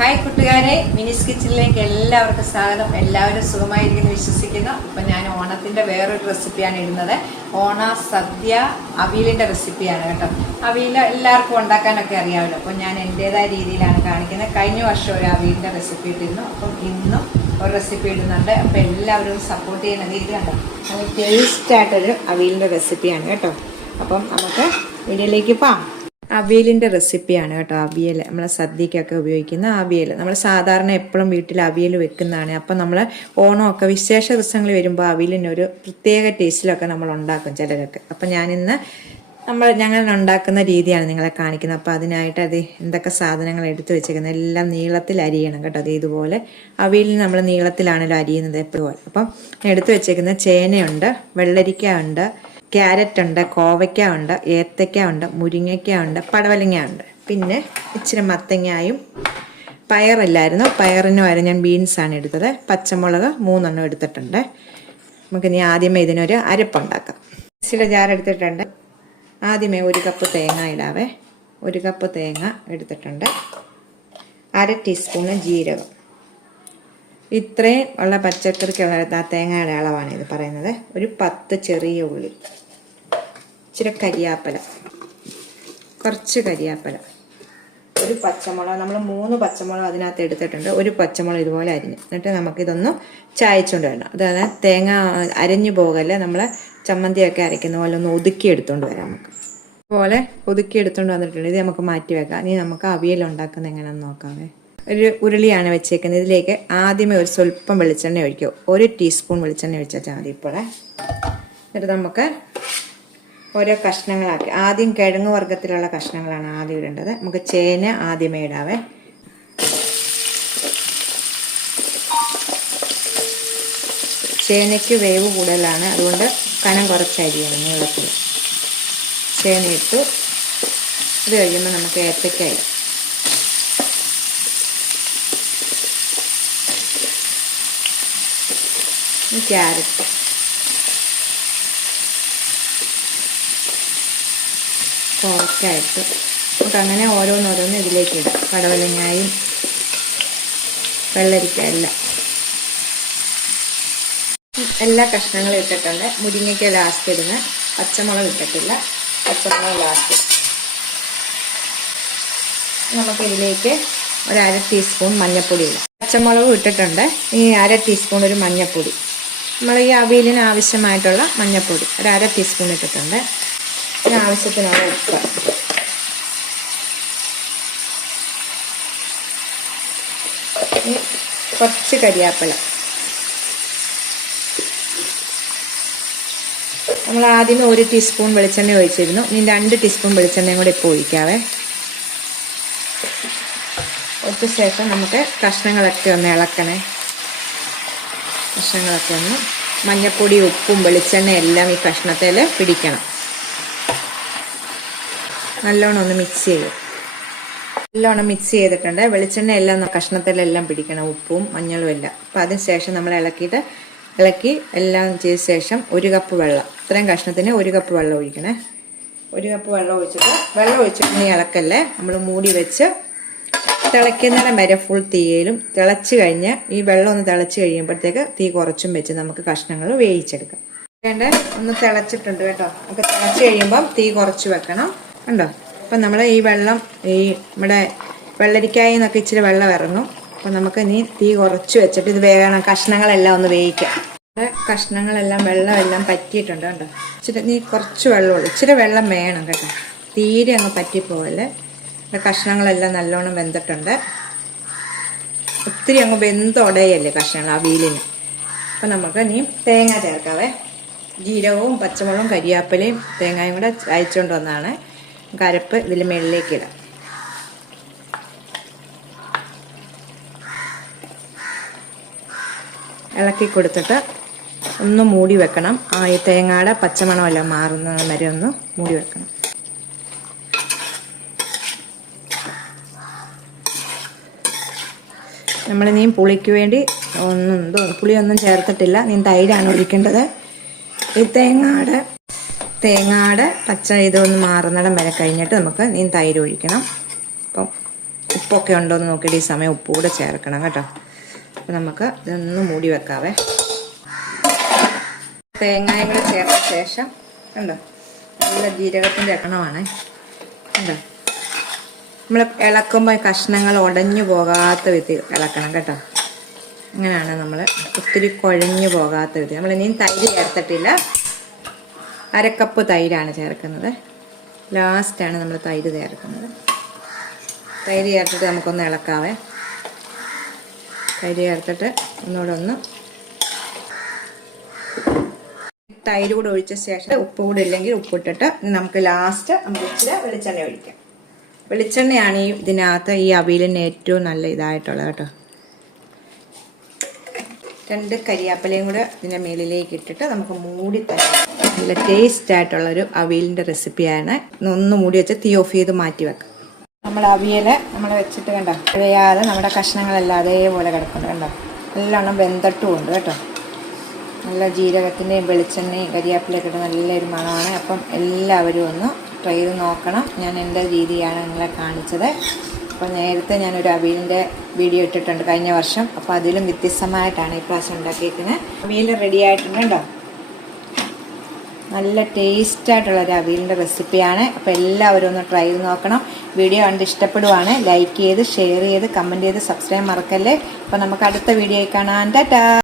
Hi കൂട്ടുകാരെ. മിനിസ് കിച്ചണിലേക്ക് എല്ലാവർക്കും സ്വാഗതം. എല്ലാവരും സുഖമായിരിക്കുന്നു വിശ്വസിക്കുന്നു. ഇപ്പം ഞാൻ ഓണത്തിന്റെ വേറൊരു റെസിപ്പിയാണ് ഇടുന്നത്. ഓണ സദ്യ അവിയലിന്റെ റെസിപ്പിയാണ് കേട്ടോ. അവിയൽ എല്ലാവർക്കും ഉണ്ടാക്കാനൊക്കെ അറിയാമല്ലോ. അപ്പോൾ ഞാൻ എന്റേതായ രീതിയിലാണ് കാണിക്കുന്നത്. കഴിഞ്ഞ വർഷം ഒരു അവിയലിന്റെ റെസിപ്പി ഇട്ടിരുന്നു. അപ്പം ഇന്നും ഒരു റെസിപ്പി ഇടുന്നുണ്ട്. അപ്പോൾ എല്ലാവരും സപ്പോർട്ട് ചെയ്യുന്ന രീതി കണ്ടോ? നല്ല ടേസ്റ്റായിട്ടൊരു അവിയലിന്റെ റെസിപ്പിയാണ് കേട്ടോ. അപ്പം നമുക്ക് വീഡിയോയിലേക്ക് പോകാം. അവിയലിന്റെ റെസിപ്പിയാണ് കേട്ടോ അവിയൽ നമ്മളെ സദ്യക്കൊക്കെ ഉപയോഗിക്കുന്ന അവിയൽ നമ്മൾ സാധാരണ എപ്പോഴും വീട്ടിൽ അവിയൽ വെക്കുന്നതാണ്. അപ്പം നമ്മൾ ഓണമൊക്കെ വിശേഷ ദിവസങ്ങൾ വരുമ്പോൾ അവിയലിന് ഒരു പ്രത്യേക ടേസ്റ്റിലൊക്കെ നമ്മൾ ഉണ്ടാക്കും ചിലരൊക്കെ. അപ്പം ഞാനിന്ന് നമ്മൾ ഞങ്ങൾ ഉണ്ടാക്കുന്ന രീതിയാണ് നിങ്ങളെ കാണിക്കുന്നത്. അപ്പോൾ അതിനായിട്ട് അത് എന്തൊക്കെ സാധനങ്ങൾ എടുത്തു വെച്ചേക്കുന്നത്. എല്ലാം നീളത്തിൽ അരിയണം കേട്ടോ. അത് ഇതുപോലെ അവിയലിന് നമ്മൾ നീളത്തിലാണല്ലോ അരിയുന്നത് എപ്പോഴും. അപ്പം എടുത്തു വെച്ചേക്കുന്ന ചേനയുണ്ട് വെള്ളരിക്ക ഉണ്ട് ക്യാരറ്റ് ഉണ്ട് കോവയ്ക്ക ഉണ്ട് ഏത്തയ്ക്ക ഉണ്ട് മുരിങ്ങയ്ക്ക ഉണ്ട് പടവലങ്ങ ഉണ്ട് പിന്നെ ഇച്ചിരി മത്തങ്ങായും പയറില്ലായിരുന്നു. പയറിന് വരെ ഞാൻ ബീൻസാണ് എടുത്തത്. പച്ചമുളക് മൂന്നെണ്ണം എടുത്തിട്ടുണ്ട്. നമുക്കിനി ആദ്യമേ ഇതിനൊരു അരപ്പുണ്ടാക്കാം. ഇച്ചിരി ജാർ എടുത്തിട്ടുണ്ട്. ആദ്യമേ ഒരു കപ്പ് തേങ്ങ ഇടാവേ. ഒരു കപ്പ് തേങ്ങ എടുത്തിട്ടുണ്ട്. അര ടീസ്പൂണ് ജീരകം. ഇത്രയും ഉള്ള പച്ചക്കറിക്കുള്ള തേങ്ങയുടെ അളവാണ് ഇത് പറയുന്നത്. ഒരു പത്ത് ചെറിയ ഉള്ളി. ഇച്ചിരി കരിയാപ്പല. കുറച്ച് കരിയാപ്പല. ഒരു പച്ചമുളക് നമ്മൾ മൂന്ന് പച്ചമുളക് അതിനകത്ത് എടുത്തിട്ടുണ്ട്. ഒരു പച്ചമുളക് ഇതുപോലെ അരിഞ്ഞ്. എന്നിട്ട് നമുക്കിതൊന്ന് ചായച്ചുകൊണ്ട് വരണം. അതായത് തേങ്ങ അരഞ്ഞു പോകല്ലേ നമ്മൾ ചമ്മന്തിയൊക്കെ അരയ്ക്കുന്ന പോലെ ഒന്ന് ഒതുക്കി എടുത്തുകൊണ്ട് വരാം നമുക്ക്. പോലെ ഒതുക്കി എടുത്തുകൊണ്ട് വന്നിട്ടുണ്ട്. ഇത് നമുക്ക് മാറ്റി വെക്കാം. ഇനി നമുക്ക് അവിയൽ ഉണ്ടാക്കുന്നത് എങ്ങനെയാണെന്ന് നോക്കാമേ ഒരു ഉരുളിയാണ് വെച്ചേക്കുന്നത്. ഇതിലേക്ക് ആദ്യമേ ഒരു സ്വല്പം വെളിച്ചെണ്ണ ഒഴിക്കുക. ഒരു ടീസ്പൂൺ വെളിച്ചെണ്ണ ഒഴിച്ചാൽ മതി ഇപ്പോഴേ എന്നിട്ട് നമുക്ക് ഓരോ കഷ്ണങ്ങളാക്കി. ആദ്യം കിഴങ്ങ് വർഗത്തിലുള്ള കഷ്ണങ്ങളാണ് ആദ്യം ഇടേണ്ടത്. നമുക്ക് ചേന ആദ്യമേ ഇടാവേ. ചേനയ്ക്ക് വേവ് കൂടുതലാണ്. അതുകൊണ്ട് കനം കുറച്ചരിയാണ് നീളത്തിൽ. ചേന ഇട്ടു ഇത് കഴിയുമ്പോൾ നമുക്ക് ഏത്തയ്ക്ക ഇടാം. ക്യാരറ്റ്. കോവക്കായിട്ട് നമുക്ക് അങ്ങനെ ഓരോന്നോരോന്ന് ഇതിലേക്ക് ഇടാം. കടവലങ്ങായും വെള്ളരിക്ക എല്ലാം. എല്ലാ കഷ്ണങ്ങളും ഇട്ടിട്ടുണ്ട്. മുരിങ്ങയ്ക്ക ലാസ്റ്റ് ഇടുന്ന. പച്ചമുളക് ഇട്ടിട്ടില്ല. പച്ചമുളക് ലാസ്റ്റ് നമുക്ക് ഇതിലേക്ക് ഒരു അര ടീസ്പൂൺ മഞ്ഞൾപ്പൊടി ഇടാം. പച്ചമുളകും ഇട്ടിട്ടുണ്ട്. ഈ അര ടീസ്പൂൺ ഒരു മഞ്ഞൾപ്പൊടി നമ്മൾ ഈ അവിയലിന് ആവശ്യമായിട്ടുള്ള മഞ്ഞൾപ്പൊടി ഒരു അര ടീസ്പൂൺ ഇട്ടിട്ടുണ്ട്. ഇതിന് ആവശ്യത്തിനുള്ള ഉപ്പ് കുറച്ച് കരിയാപ്പിള നമ്മൾ ആദ്യമേ ഒരു ടീസ്പൂൺ വെളിച്ചെണ്ണ ഒഴിച്ചിരുന്നു. ഇനി രണ്ട് ടീസ്പൂൺ വെളിച്ചെണ്ണയും കൂടെ ഇപ്പോൾ ഒഴിക്കാവേ. ഒത്ത ശേഷം നമുക്ക് കഷ്ണങ്ങളൊക്കെ ഒന്ന് ഇളക്കണേ. കഷ്ണങ്ങളൊക്കെ ഒന്ന് മഞ്ഞപ്പൊടി ഉപ്പും വെളിച്ചെണ്ണ എല്ലാം ഈ കഷ്ണത്തിൽ പിടിക്കണം. നല്ലോണം ഒന്ന് മിക്സ് ചെയ്യും. നല്ലോണം മിക്സ് ചെയ്തിട്ടുണ്ട്. വെളിച്ചെണ്ണ എല്ലാം കഷ്ണത്തിലെല്ലാം പിടിക്കണം. ഉപ്പും മഞ്ഞളും എല്ലാം. അപ്പം അതിന് ശേഷം നമ്മൾ ഇളക്കിയിട്ട് ഇളക്കി എല്ലാം ചെയ്ത ശേഷം ഒരു കപ്പ് വെള്ളം. ഇത്രയും കഷ്ണത്തിന് ഒരു കപ്പ് വെള്ളം ഒഴിക്കണേ. ഒരു കപ്പ് വെള്ളം ഒഴിച്ചിട്ട് വെള്ളം ഒഴിച്ചിട്ട് ഇളക്കല്ലേ? നമ്മൾ മൂടി വെച്ച് തിളയ്ക്കുന്നിടം വരെ ഫുൾ തീയിലും തിളച്ച് കഴിഞ്ഞ് ഈ വെള്ളം ഒന്ന് തിളച്ച് കഴിയുമ്പോഴത്തേക്ക് തീ കുറച്ചും വെച്ച് നമുക്ക് കഷ്ണങ്ങൾ വേവിച്ചെടുക്കാം. വേണ്ട? ഒന്ന് തിളച്ചിട്ടുണ്ട് കേട്ടോ. നമുക്ക് തിളച്ച് കഴിയുമ്പം തീ കുറച്ച് വെക്കണം. കണ്ടോ? അപ്പം നമ്മൾ ഈ വെള്ളം ഈ നമ്മുടെ വെള്ളരിക്കായി നിന്നൊക്കെ ഇച്ചിരി വെള്ളം ഇറങ്ങും. അപ്പം നമുക്ക് ഇനി തീ കുറച്ച് വെച്ചിട്ട് ഇത് വേഗം കഷ്ണങ്ങളെല്ലാം ഒന്ന് വേവിക്കാം. കഷ്ണങ്ങളെല്ലാം വെള്ളമെല്ലാം പറ്റിയിട്ടുണ്ട് കണ്ടോ? ഇച്ചിരി നീ കുറച്ച് വെള്ളമുള്ളൂ. ഇച്ചിരി വെള്ളം വേണം കേട്ടോ. തീരെ അങ്ങ് പറ്റിപ്പോകല്ലേ കഷ്ണങ്ങളെല്ലാം നല്ലോണം വെന്തിട്ടുണ്ട്. ഒത്തിരി അങ്ങ് വെന്തുടയല്ലേ കഷ്ണങ്ങൾ ആ വീലിന്. അപ്പം നമുക്ക് ഇനി തേങ്ങ ചേർക്കാവേ. ജീരകവും പച്ചമുളകും കരിയാപ്പലയും തേങ്ങയും കൂടെ അയച്ചുകൊണ്ട് വന്നതാണ്. കരപ്പ് ഇതിൽ മുകളിലേക്ക് ഇടാം. ഇളക്കി കൊടുത്തിട്ട് ഒന്ന് മൂടി വെക്കണം. ആ ഈ തേങ്ങയുടെ പച്ചമണമെല്ലാം മാറുന്ന വരെ ഒന്ന് മൂടി വെക്കണം. നമ്മൾ നീ പുളിക്ക് വേണ്ടി ഒന്നും പുളിയൊന്നും ചേർത്തിട്ടില്ല. നീ തൈരാണ് ഒഴിക്കേണ്ടത്. ഈ തേങ്ങയുടെ തേങ്ങയുടെ പച്ച ഇതൊന്ന് മാറുന്നിടം വരെ കഴിഞ്ഞിട്ട് നമുക്ക് നീ തൈര് ഒഴിക്കണം. അപ്പം ഉപ്പൊക്കെ ഉണ്ടോ എന്ന് നോക്കിയിട്ട് ഈ സമയം ഉപ്പ് കൂടെ ചേർക്കണം കേട്ടോ. അപ്പം നമുക്ക് ഇതൊന്ന് മൂടി വെക്കാവേ. തേങ്ങയും കൂടെ ചേർത്ത ശേഷം ഉണ്ടോ നല്ല ജീരകത്തിന്റെ എണ്ണമാണ്. ഉണ്ടോ നമ്മൾ ഇളക്കുമ്പോൾ കഷ്ണങ്ങൾ ഉടഞ്ഞു പോകാത്ത വിധി ഇളക്കണം കേട്ടോ. അങ്ങനെയാണ് നമ്മൾ ഒത്തിരി കുഴഞ്ഞു പോകാത്ത വിധി നമ്മൾ ഇനിയും തൈര് ചേർത്തിട്ടില്ല. അരക്കപ്പ് തൈരാണ് ചേർക്കുന്നത്. ലാസ്റ്റാണ് നമ്മൾ തൈര് ചേർക്കുന്നത്. തൈര് ചേർത്തിട്ട് നമുക്കൊന്ന് ഇളക്കാവേ. തൈര് ചേർത്തിട്ട് ഒന്നുകൂടെ ഒന്ന് തൈര് കൂടെ ഒഴിച്ച ശേഷം ഉപ്പ് കൂടെ ഇല്ലെങ്കിൽ ഉപ്പിട്ടിട്ട് നമുക്ക് ലാസ്റ്റ് നമുക്ക് ഇച്ചിരി വെളിച്ചെണ്ണ ഒഴിക്കാം. വെളിച്ചെണ്ണയാണ് ഈ ഇതിനകത്ത് ഈ അവിയലിന് ഏറ്റവും നല്ല ഇതായിട്ടുള്ളത് കേട്ടോ. രണ്ട് കരിയാപ്പലയും കൂടെ ഇതിന്റെ മേളിലേക്ക് ഇട്ടിട്ട് നമുക്ക് മൂടി തന്നെ നല്ല ടേസ്റ്റ് ആയിട്ടുള്ള ഒരു അവിയലിന്റെ റെസിപ്പിയാണ് ഒന്ന് മൂടി വെച്ച് തീ ഓഫ് ചെയ്ത് മാറ്റി വെക്കാം. നമ്മൾ അവിയൽ നമ്മൾ വെച്ചിട്ട് കണ്ടോ? വേയാതെ നമ്മുടെ കഷ്ണങ്ങളെല്ലാം അതേപോലെ കിടക്കുന്നു കണ്ടോ? നല്ലോണം വെന്തട്ടും ഉണ്ട് കേട്ടോ. നല്ല ജീരകത്തിന്റെയും വെളിച്ചെണ്ണയും കരിയാപ്പിലൊക്കെ ഇട്ട് നല്ലൊരു മണമാണ്. അപ്പം എല്ലാവരും ഒന്ന് ട്രൈ ചെയ്ത് നോക്കണം. ഞാൻ എന്റെ രീതിയാണ് നിങ്ങളെ കാണിച്ചത്. അപ്പോൾ നേരത്തെ ഞാനൊരു അവിയലിന്റെ വീഡിയോ ഇട്ടിട്ടുണ്ട് കഴിഞ്ഞ വർഷം. അപ്പോൾ അതിലും വ്യത്യസ്തമായിട്ടാണ് ഈ പ്രാവശ്യം ഉണ്ടാക്കിയിരിക്കുന്നത് അവിയൽ റെഡി ആയിട്ടുണ്ട് കേട്ടോ നല്ല ടേസ്റ്റ് ആയിട്ടുള്ള ഒരു അവിയലിന്റെ റെസിപ്പിയാണ് അപ്പോൾ എല്ലാവരും ഒന്ന് ട്രൈ ചെയ്ത് നോക്കണം. വീഡിയോ കണ്ട് ഇഷ്ടപ്പെടുവാണ്. ലൈക്ക് ചെയ്ത് ഷെയർ ചെയ്ത് കമന്റ് ചെയ്ത് സബ്സ്ക്രൈബ് മറക്കല്ലേ? അപ്പോൾ നമുക്ക് അടുത്ത വീഡിയോയിൽ കാണാൻ ടാറ്റാ!